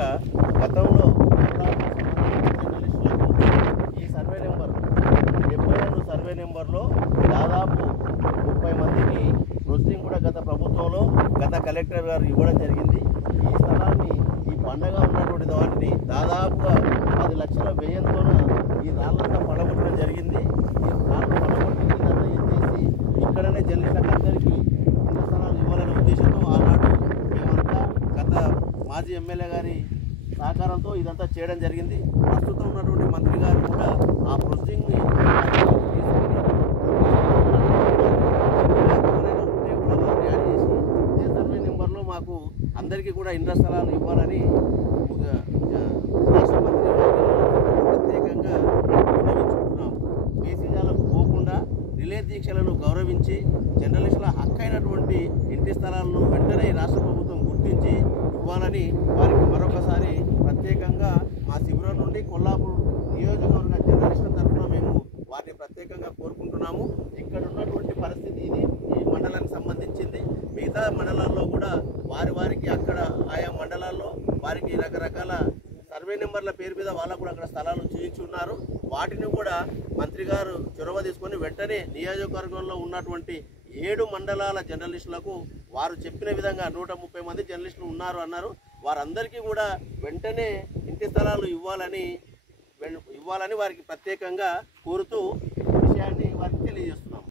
ప్రత్యేకంగా గతంలో ఈ సర్వే నెంబర్ 72 సర్వే నెంబర్లో దాదాపు 30 మందికి ప్రొసీడింగ్ కూడా గత ప్రభుత్వంలో గత కలెక్టర్ గారు ఇవ్వడం జరిగింది. ఈ స్థలాన్ని ఈ పండగ ఉన్నటువంటి వాటిని దాదాపుగా 10 లక్షల వ్యయంతో ఈ రాళ్ళంతా పడగొట్టడం జరిగింది. ఈ రాళ్ళు పడగొట్టి ఇదంతా ఎత్తేసి ఇక్కడనే జర్నలిస్టులకు అందరికీ ఇంటి స్థలాలు ఇవ్వాలనే ఉద్దేశంతో ఆనాడు మేమంతా గత మాజీ ఎమ్మెల్యే గారి సహకారంతో ఇదంతా చేయడం జరిగింది. ప్రస్తుతం ఉన్నటువంటి మంత్రి గారు కూడా ఆ ప్రొసీడింగ్ని యాడ్ చేసి ఇదే సర్వే నెంబర్లో మాకు అందరికీ కూడా ఇండ్ల స్థలాలు ఇవ్వాలని రాష్ట్ర మంత్రి ప్రత్యేకంగా విన్నవించుకుంటున్నాము. కేసీజాలకు పోకుండా రిలే దీక్షలను గౌరవించి జర్నలిస్టుల హక్కైనటువంటి ఇంటి స్థలాలను వెంటనే రాష్ట్ర ప్రభుత్వం గుర్తించి ఇవ్వాలని వారికి మరొకసారి ప్రత్యేకంగా మా శిబిరం నుండి కొల్లాపూర్ నియోజకవర్గ జర్నలిస్టుల తరఫున మేము వారిని ప్రత్యేకంగా కోరుకుంటున్నాము. ఇక్కడ ఉన్నటువంటి పరిస్థితి ఇది ఈ మండలానికి సంబంధించింది. మిగతా మండలాల్లో కూడా వారికి అక్కడ ఆయా మండలాల్లో వారికి రకరకాల సర్వే నెంబర్ల పేరు మీద వాళ్ళకు కూడా అక్కడ స్థలాలు చూపించున్నారు. వాటిని కూడా మంత్రి గారు చొరవ తీసుకొని వెంటనే నియోజకవర్గంలో ఉన్నటువంటి 7 మండలాల జర్నలిస్టులకు వారు చెప్పిన విధంగా 130 మంది జర్నలిస్టులు ఉన్నారు అన్నారు. వారందరికీ కూడా వెంటనే ఇంటి స్థలాలు ఇవ్వాలని వారికి ప్రత్యేకంగా కోరుతూ విషయాన్ని